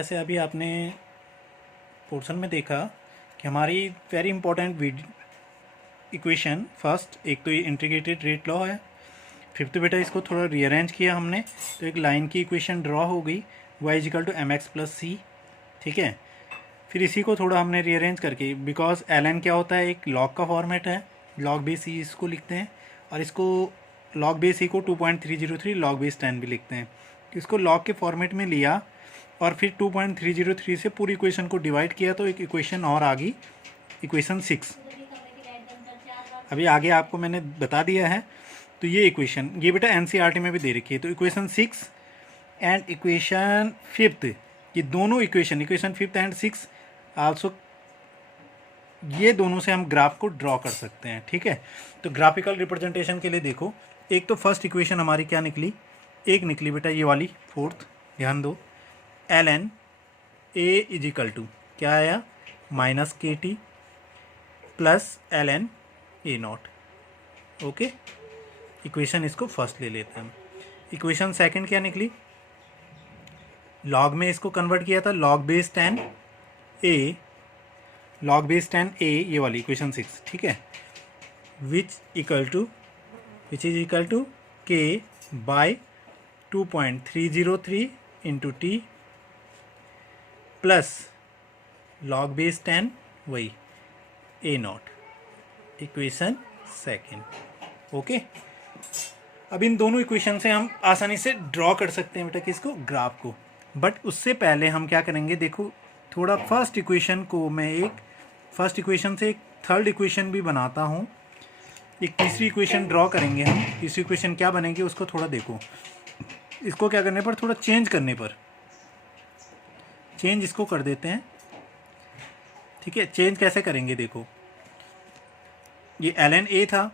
जैसे अभी आपने पोर्शन में देखा कि हमारी वेरी इंपॉर्टेंट इक्वेशन फर्स्ट, एक तो ये इंटीग्रेटेड रेट लॉ है। फिफ्थ बेटा इसको थोड़ा रीअरेंज किया हमने तो एक लाइन की इक्वेशन ड्रॉ हो गई, y equal to m x plus c. ठीक है, फिर इसी को थोड़ा हमने रीअरेंज करके, बिकॉज ln क्या होता है, एक लॉग का फॉर्मेट है, लॉग बेस सी इसको लिखते हैं, और इसको लॉग बेस सी को 2.303 लॉग बेस 10 भी लिखते हैं। तो इसको लॉग के फॉर्मेट में लिया और फिर 2.303 से पूरी इक्वेशन को डिवाइड किया तो एक इक्वेशन और आ गई, इक्वेशन 6। अभी आगे आपको मैंने बता दिया है। तो ये इक्वेशन, ये बेटा एनसीईआरटी में भी दे रखी है। तो इक्वेशन 6 एंड इक्वेशन 5, ये दोनों इक्वेशन 5 एंड 6 आल्सो, ये दोनों से हम ग्राफ को ड्रॉ कर सकते हैं। ठीक है, तो ग्राफिकल रिप्रेजेंटेशन के लिए देखो, एक तो फर्स्ट इक्वेशन हमारी क्या निकली, एक निकली बेटा ये वाली फोर्थ, ध्यान दो, ln a इजिकल टू क्या आया, माइनस के t plus ln a not. Okay, equation इसको फर्स्ट ले लेते हैं हम। इक्वेशन सेकंड क्या निकली, लॉग में इसको कन्वर्ट किया था, log base 10 a, log base 10 a, ये वाली इक्वेशन 6। ठीक है, which is equal to k by 2.303 into t plus log base 10 वही a naught, equation second. Okay, अब इन दोनों इक्वेशन से हम आसानी से ड्रॉ कर सकते हैं बेटा किसको, ग्राफ को। बट उससे पहले हम क्या करेंगे, देखो थोड़ा फर्स्ट इक्वेशन को मैं एक फर्स्ट इक्वेशन से एक थर्ड इक्वेशन भी बनाता हूँ, एक तीसरी इक्वेशन ड्रॉ करेंगे हम। तीसरी इक्वेशन क्या बनेगी उसको थोड़ा देखो, इसको क्या करने पर, थोड़ा चेंज करने पर, चेंज इसको कर देते हैं। ठीक है, चेंज कैसे करेंगे देखो, ये ln a था,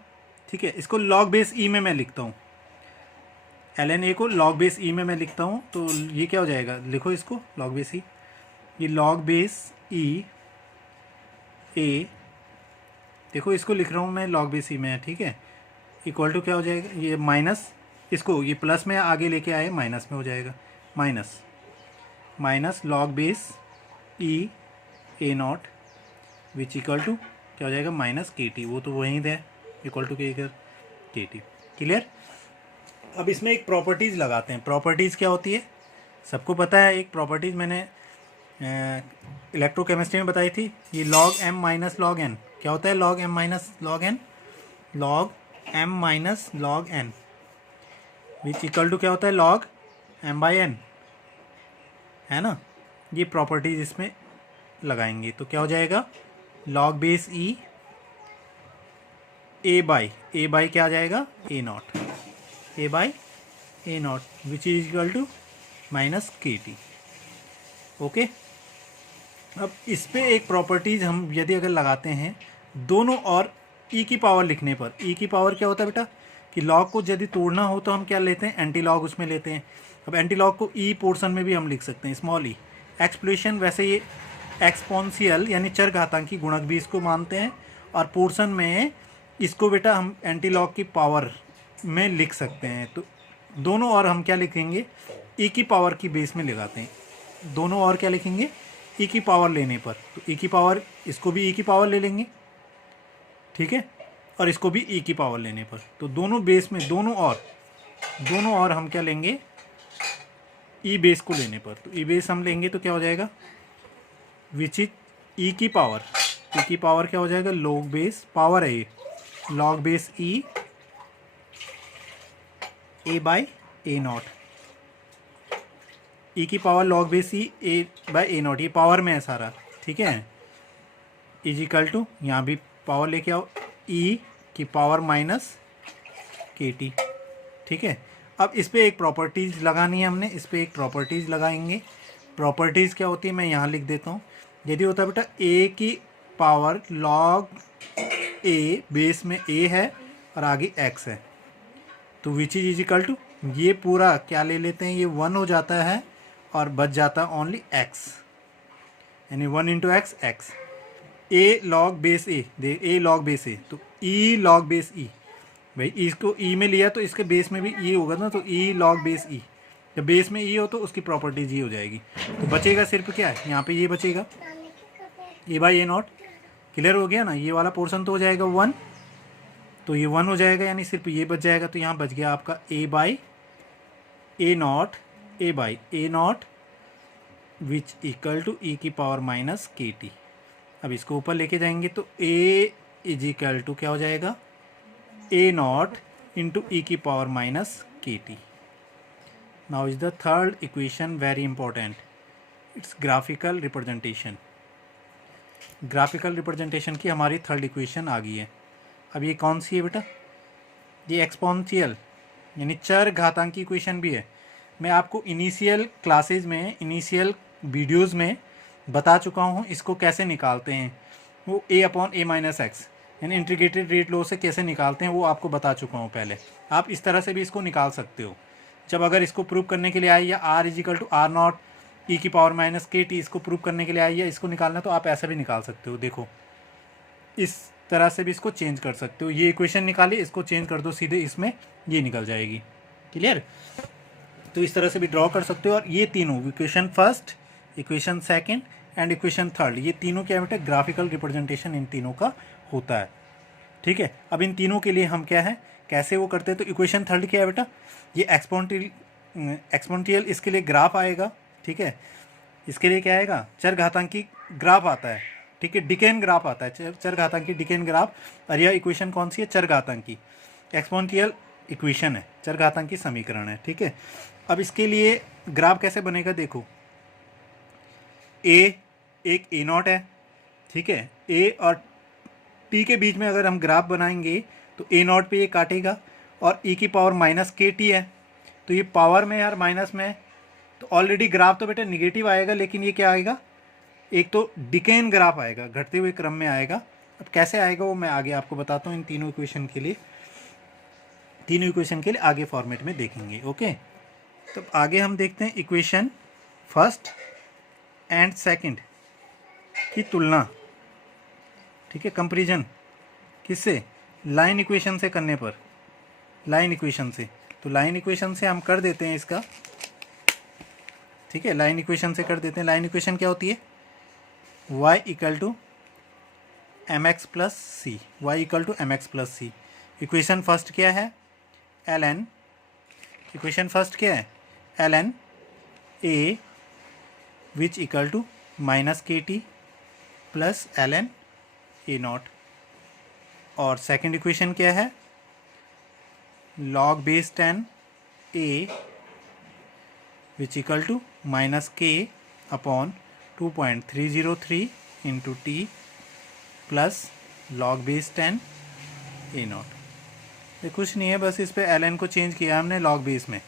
ठीक है, इसको log बेस e में मैं लिखता हूँ, ln a को log बेस e में मैं लिखता हूँ। तो ये क्या हो जाएगा, लिखो इसको log बेस e, ये log बेस e a, देखो इसको लिख रहा हूँ मैं log बेस e में, ठीक है, इक्वल टू क्या हो जाएगा, ये माइनस, इसको ये प्लस में आगे लेके आए माइनस में हो जाएगा, minus log base e a naught which equal to क्या हो जाएगा, माइनस के टी, वो तो वहीं है, इक्वल टू के टी। क्लियर। अब इसमें एक प्रॉपर्टीज़ लगाते हैं। प्रॉपर्टीज़ क्या होती है, सबको पता है, एक प्रॉपर्टीज़ मैंने इलेक्ट्रोकेमिस्ट्री में बताई थी, ये log m minus log n क्या होता है, log m minus log n, log m minus log n which equal to क्या होता है, log m बाई n, है ना। ये प्रॉपर्टीज़ इसमें लगाएंगे तो क्या हो जाएगा, log base e a by क्या आ जाएगा, a naught, a by a naught which is equal to minus के टी। ओके, अब इस पे एक प्रॉपर्टीज़ हम यदि अगर लगाते हैं दोनों और e की पावर लिखने पर, e की पावर क्या होता है बेटा, कि लॉग को यदि तोड़ना हो तो हम क्या लेते हैं, एंटी लॉग उसमें लेते हैं। अब एंटी लॉग को e पोर्शन में भी हम लिख सकते हैं, स्मॉल ई। एक्सप्रेशन वैसे ये एक्सपोनेंशियल यानी चरघातांकी गुणक भी इसको मानते हैं, और पोर्शन में इसको बेटा हम एंटी लॉग की पावर में लिख सकते हैं। तो दोनों और हम क्या लिखेंगे, e की पावर की बेस में लगाते हैं, दोनों और क्या लिखेंगे, e की पावर लेने पर, तो e की पावर, इसको भी e की पावर ले लेंगे, ठीक है, और इसको भी e की पावर लेने पर, तो दोनों बेस में दोनों और हम क्या लेंगे, e बेस को लेने पर। तो e बेस हम लेंगे तो क्या हो जाएगा, विच इज e की पावर क्या हो जाएगा, log बेस पावर है ये, log base e a by a not, e की power log base e a by a not, ये पावर में है सारा, ठीक है, इजिकल टू यहाँ भी पावर लेके आओ, e की पावर माइनस के टी। ठीक है, अब इस पर एक प्रॉपर्टीज़ लगानी है हमने, इस पर एक प्रॉपर्टीज़ लगाएंगे। प्रॉपर्टीज़ क्या होती है, मैं यहाँ लिख देता हूँ। यदि होता है बेटा a की पावर log a, बेस में a है और आगे x है, तो विच इज इजिकल टू, ये पूरा क्या ले लेते हैं, ये 1 हो जाता है और बच जाता है ओनली x, यानी 1 into x, a log base a, they a log base a, तो e log बेस e, भाई इसको e में लिया तो इसके बेस में भी e होगा ना, तो e log बेस e, जब बेस में ई हो तो उसकी प्रॉपर्टीज ये हो जाएगी। तो बचेगा सिर्फ क्या है, यहाँ पे ये बचेगा ए बाई ए नॉट। क्लियर हो गया ना, ये वाला पोर्शन तो हो जाएगा 1, तो ये 1 हो जाएगा, यानी सिर्फ ये बच जाएगा। तो यहाँ बच गया आपका a by a naught, a by a naught which equal to e की पावर माइनस के टी। अब इसको ऊपर लेके जाएंगे तो ए इज इक्वल टू क्या हो जाएगा, ए नॉट इंटू ई की पावर माइनस के T. Now is the third equation very important, it's graphical representation. Graphical representation की हमारी थर्ड इक्वेशन आ गई है। अब ये कौन सी है बेटा, ये एक्सपोनेंशियल यानी चर घातांकी इक्वेशन भी है। मैं आपको इनिशियल क्लासेस में, इनिशियल वीडियोस में बता चुका हूँ इसको कैसे निकालते हैं। वो a upon A minus x यानी इंटीग्रेटेड रेट लॉ से कैसे निकालते हैं वो आपको बता चुका हूँ पहले। आप इस तरह से भी इसको निकाल सकते हो। जब अगर इसको प्रूव करने के लिए आए या r is equal to r naught e की पावर माइनस के टी, इसको प्रूव करने के लिए आए या इसको निकालना, तो आप ऐसा भी निकाल सकते हो। देखो इस तरह से भी इसको चेंज कर सकते हो। ये इक्वेशन निकाली, इसको चेंज कर दो सीधे, इसमें ये निकल जाएगी। क्लियर, तो इस तरह से भी ड्रॉ कर सकते हो। और ये तीनों equation first, equation second and equation third, ये तीनों क्या बेटा ग्राफिकल रिप्रेजेंटेशन इन तीनों का होता है। ठीक है, अब इन तीनों के लिए हम क्या है, कैसे वो करते हैं। तो इक्वेशन थर्ड क्या है बेटा, ये एक्सपोनेंशियल, इसके लिए ग्राफ आएगा। ठीक है, इसके लिए क्या आएगा, चर घातांकी ग्राफ आता है। ठीक है, डिकेन ग्राफ आता है, चर घातांकी डिकेन ग्राफ। और यह इक्वेशन कौन सी है, चर घातांकी एक्सपोनेंशियल इक्वेशन है, चर घातांकी समीकरण है। ठीक है, अब इसके लिए ग्राफ कैसे बनेगा, देखो ए एक ए नॉट है। ठीक है, ए और टी के बीच में अगर हम ग्राफ बनाएंगे तो ए नॉट पे ये काटेगा और ई की पावर माइनस के टी है, तो ये पावर में यार माइनस में, तो ऑलरेडी ग्राफ तो बेटा निगेटिव आएगा, लेकिन ये क्या आएगा, एक तो डिकेन ग्राफ आएगा, घटते हुए क्रम में आएगा। अब कैसे आएगा वो मैं आगे आपको बताता हूँ। इन तीनों इक्वेशन के लिए, तीनों इक्वेशन के लिए आगे फॉर्मेट में देखेंगे। ओके, तो आगे हम देखते हैं इक्वेशन फर्स्ट एंड सेकंड की तुलना। ठीक है, कंपैरिजन किससे, लाइन इक्वेशन से करने पर, लाइन इक्वेशन से। तो लाइन इक्वेशन से हम कर देते हैं इसका। ठीक है, लाइन इक्वेशन से कर देते हैं। लाइन इक्वेशन क्या होती है, y equal to m x plus c, y equal to m x plus c. Equation first क्या है, एल एन, इक्वेशन फर्स्ट क्या है, l N a which equal to minus के t plus l N A naught. और second equation क्या है, log base 10 a which equal to minus k upon 2.303 into t plus log base 10 a naught. ये कुछ नहीं है, बस इस पे एल एन को चेंज किया हमने लॉग बेस में।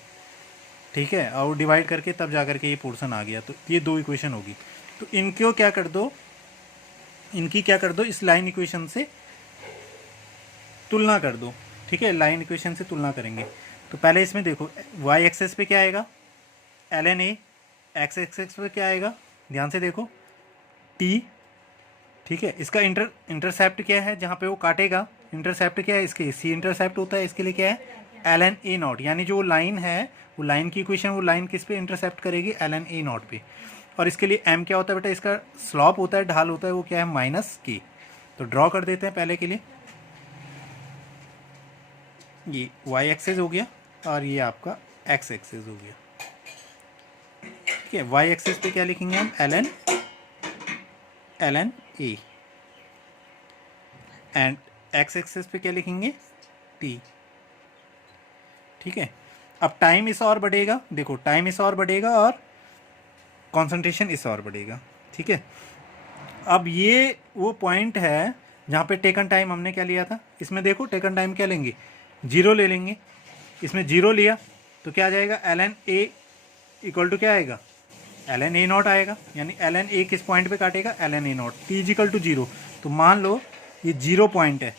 ठीक है, और डिवाइड करके तब जा करके ये पोर्शन आ गया। तो ये दो इक्वेशन होगी, तो इनको क्या कर दो, इनकी क्या कर दो, इस लाइन इक्वेशन से तुलना कर दो। ठीक है, लाइन इक्वेशन से तुलना करेंगे। तो पहले इसमें देखो वाई एक्सेस पे क्या आएगा, L N A, X axis पे क्या आएगा, ध्यान से देखो टी। ठीक है, इसका इंटरसेप्ट क्या है, जहाँ पे वो काटेगा इंटरसेप्ट क्या है, इसके सी इंटरसेप्ट होता है, इसके लिए क्या है एल एन ए नॉट। यानी जो लाइन है, वो लाइन की इक्वेशन, वो लाइन किस पे इंटरसेप्ट करेगी, एल एन ए नॉट पे। और इसके लिए एम क्या होता है बेटा, इसका स्लॉप होता है, ढाल होता है, वो क्या है माइनस के। तो ड्रॉ कर देते हैं पहले के लिए। ये वाई एक्सेस हो गया और ये आपका एक्स एक्सेस हो गया। ठीक है, वाई एक्सेस पे क्या लिखेंगे हम, L N A, and X axis पे क्या लिखेंगे, टी। ठीक है, अब टाइम इस और बढ़ेगा, देखो टाइम इस और बढ़ेगा और कॉन्सेंट्रेशन इस और बढ़ेगा। ठीक है, अब ये वो पॉइंट है जहाँ पे टेकन टाइम हमने क्या लिया था, इसमें देखो टेकन टाइम क्या लेंगे, 0 ले लेंगे। इसमें 0 लिया तो क्या आ जाएगा, L N A equal to क्या आएगा, एल एन ए नॉट आएगा। यानी एल एन ए किस पॉइंट पे काटेगा, L N A naught. T equal to 0, तो मान लो ये 0 पॉइंट है,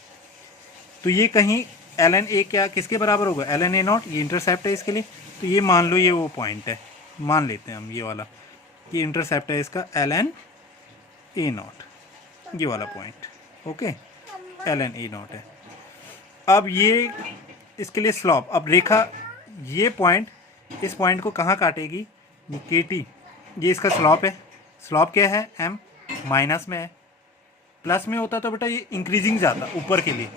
तो ये कहीं एल एन ए क्या किसके बराबर होगा, एल एन ए नॉट, ये इंटरसेप्ट है इसके लिए। तो ये मान लो ये वो पॉइंट है, मान लेते हैं हम ये वाला, ये इंटरसेप्ट है इसका एल एन ए नॉट, ये वाला point. Okay, L N A naught है। अब ये इसके लिए स्लॉप, अब रेखा ये पॉइंट इस पॉइंट को कहाँ काटेगी, ये KT, ये इसका स्लॉप है। स्लॉप क्या है, M, माइनस में है। प्लस में होता तो बेटा ये इंक्रीजिंग जाता ऊपर के लिए,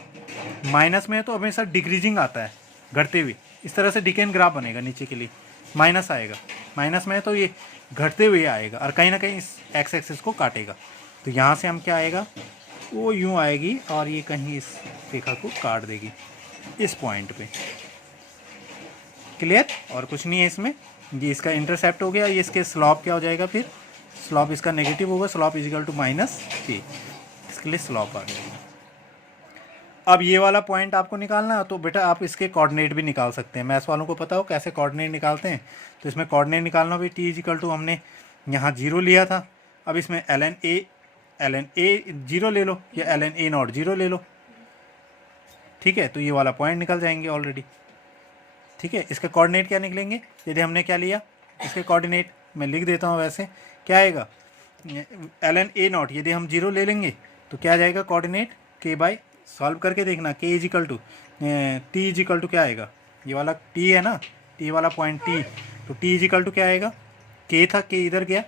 माइनस में है तो हमेशा डिक्रीजिंग आता है, घटते हुए। इस तरह से डिकेन ग्राफ बनेगा, नीचे के लिए माइनस आएगा, माइनस में है तो ये घटते हुए आएगा और कहीं ना कहीं इस एक्स एक्सिस को काटेगा। तो यहाँ से हम क्या आएगा, वो यूँ आएगी और ये कहीं इस रेखा को काट देगी इस पॉइंट पे। क्लियर, और कुछ नहीं है इसमें। ये इसका इंटरसेप्ट हो गया, ये इसके स्लॉप क्या हो जाएगा, फिर स्लॉप इसका नेगेटिव होगा, स्लॉप इजिकल टू -k, इसके लिए स्लॉप आ जाएगा। अब ये वाला पॉइंट आपको निकालना है तो बेटा आप इसके कोऑर्डिनेट भी निकाल सकते हैं। मैथ्स वालों को पता हो कैसे कोऑर्डिनेट निकालते हैं, तो इसमें कोऑर्डिनेट निकालना भी t इजिकल टू, हमने यहाँ 0 लिया था, अब इसमें ln a 0 ले लो या ln a0 0 ले लो, ठीक है। तो ये वाला पॉइंट निकल जाएंगे ऑलरेडी, ठीक है। इसके कोऑर्डिनेट क्या निकलेंगे, यदि हमने क्या लिया, इसके कोऑर्डिनेट मैं लिख देता हूँ, वैसे क्या आएगा, ln a0 यदि हम 0 ले लेंगे तो क्या आ जाएगा कोऑर्डिनेट k बाई, सॉल्व करके देखना, k is equal to t is equal to क्या आएगा, ये वाला t है ना, t वाला पॉइंट t, तो t इजिकल टू क्या आएगा, k था, k इधर गया,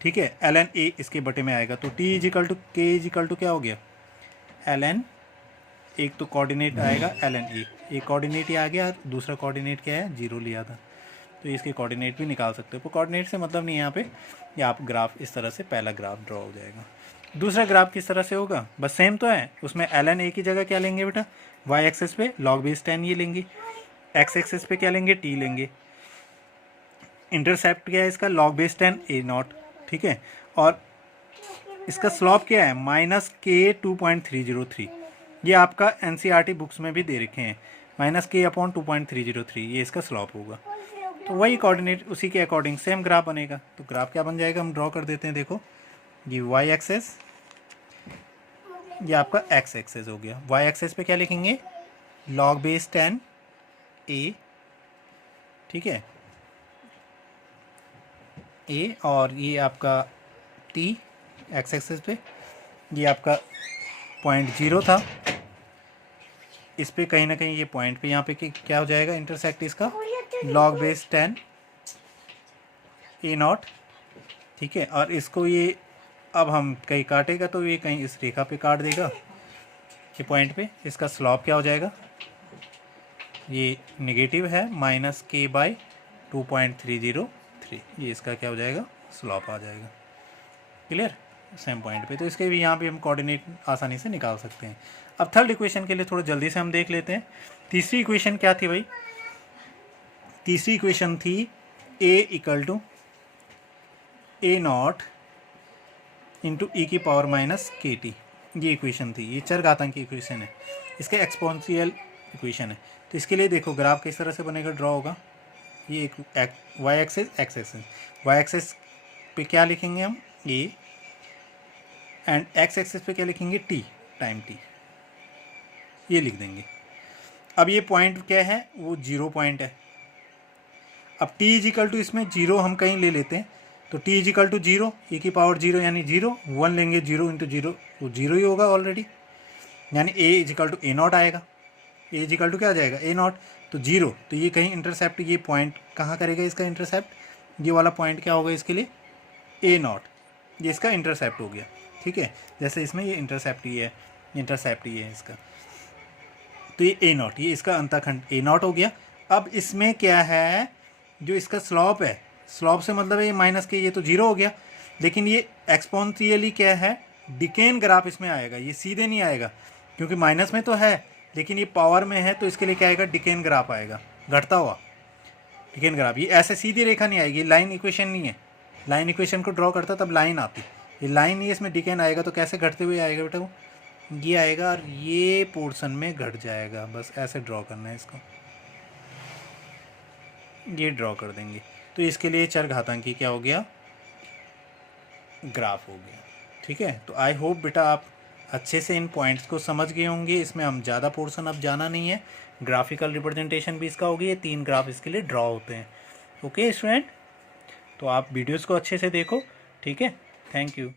ठीक है, ln a इसके बटे में आएगा, तो t is equal to k is equal to क्या हो गया, ln, एक तो कोऑर्डिनेट आएगा ln a, एक कोऑर्डिनेट ही आ गया, दूसरा कोऑर्डिनेट क्या है, 0 लिया था, तो इसके कोऑर्डिनेट भी निकाल सकते हो। तो कोऑर्डिनेट से मतलब नहीं यहाँ पे, या आप ग्राफ इस तरह से पहला ग्राफ ड्रॉ हो जाएगा। दूसरा ग्राफ किस तरह से होगा, बस सेम तो है, उसमें ln a की जगह क्या लेंगे बेटा, y एक्सेस पे log बेस 10 ये लेंगे, x एक्सेस पे क्या लेंगे, t लेंगे, इंटरसेप्ट क्या है इसका, log बेस 10 a0, ठीक है, और इसका स्लॉप क्या है, -k 2.303, ये आपका NCERT बुक्स में भी दे रखे हैं, -k/2.303, ये इसका स्लॉप होगा। तो वही कोऑर्डिनेट उसी के अकॉर्डिंग सेम ग्राफ बनेगा। तो ग्राफ क्या बन जाएगा, हम ड्रॉ कर देते हैं, देखो ये y एक्सेस, ये आपका x एक्सेस हो गया। y एक्सेस पे क्या लिखेंगे, log बेस 10 a, ठीक है, a, और ये आपका t x एक्सेस पे, ये आपका पॉइंट 0 था, इस पे कहीं ना कहीं ये पॉइंट पे यहाँ पे क्या हो जाएगा, इंटरसेक्ट इसका log बेस 10 a0, ठीक है, और इसको ये अब हम कहीं काटेगा तो ये कहीं इस रेखा पे काट देगा, ये पॉइंट पे, इसका स्लॉप क्या हो जाएगा, ये नेगेटिव है, -k/2.303, ये इसका क्या हो जाएगा, स्लॉप आ जाएगा। क्लियर, सेम पॉइंट पे। तो इसके भी यहाँ पे हम कोऑर्डिनेट आसानी से निकाल सकते हैं। अब थर्ड इक्वेशन के लिए थोड़ा जल्दी से हम देख लेते हैं। तीसरी इक्वेशन क्या थी भाई, तीसरी इक्वेशन थी a equal to a0 into e की पावर -kt, ये इक्वेशन थी, ये चरघातांक की इक्वेशन है, इसके एक्सपोनेंशियल इक्वेशन है। तो इसके लिए देखो ग्राफ किस तरह से बनेगा, ड्रॉ होगा, ये एक y axis x axis, y axis पे क्या लिखेंगे हम a, एंड x एक्सेस पे क्या लिखेंगे t, टाइम t, ये लिख देंगे। अब ये पॉइंट क्या है, वो 0 पॉइंट है। अब t इजिकल टू, इसमें 0 हम कहीं ले लेते हैं, तो t इजिकल टू 0, e की पावर 0 यानी 0, 1 लेंगे, 0 इंटू 0 वो 0 ही होगा ऑलरेडी, यानी a इजिकल टू a0 आएगा, a इजिकल टू क्या आ जाएगा, a0, तो 0, तो ये कहीं इंटरसेप्ट, ये पॉइंट कहाँ करेगा इसका इंटरसेप्ट, ये वाला पॉइंट क्या होगा इसके लिए, a0, ये इसका इंटरसेप्ट हो गया, ठीक है। जैसे इसमें ये इंटरसेप्ट ही है, इंटरसेप्ट ही है इसका, तो ये a0, ये इसका अंतःखंड a0 हो गया। अब इसमें क्या है, जो इसका स्लॉप है, स्लॉप से मतलब है ये -k, ये तो 0 हो गया, लेकिन ये एक्सपोनेंशियली क्या है, डिकेन ग्राफ इसमें आएगा, ये सीधे नहीं आएगा, क्योंकि माइनस में तो है लेकिन ये पावर में है, तो इसके लिए क्या आएगा, डिकेन ग्राफ आएगा, घटता हुआ डिकेन ग्राफ। ये ऐसे सीधी रेखा नहीं आएगी, लाइन इक्वेशन नहीं है, लाइन इक्वेशन को ड्रॉ करता तब लाइन आती, ये लाइन नहीं है, इसमें डिकेन आएगा, तो कैसे घटते हुए आएगा बेटा, वो ये आएगा और ये पोर्शन में घट जाएगा, बस ऐसे ड्रॉ करना है इसको, ये ड्रॉ कर देंगे। तो इसके लिए चरघातांकी क्या हो गया, ग्राफ हो गया, ठीक है। तो आई होप बेटा आप अच्छे से इन पॉइंट्स को समझ गए होंगे, इसमें हम ज़्यादा पोर्शन अब जाना नहीं है, ग्राफिकल रिप्रेजेंटेशन भी इसका होगी, ये 3 ग्राफ इसके लिए ड्रॉ होते हैं। ओके स्टूडेंट, तो आप वीडियोस को अच्छे से देखो, ठीक है, थैंक यू।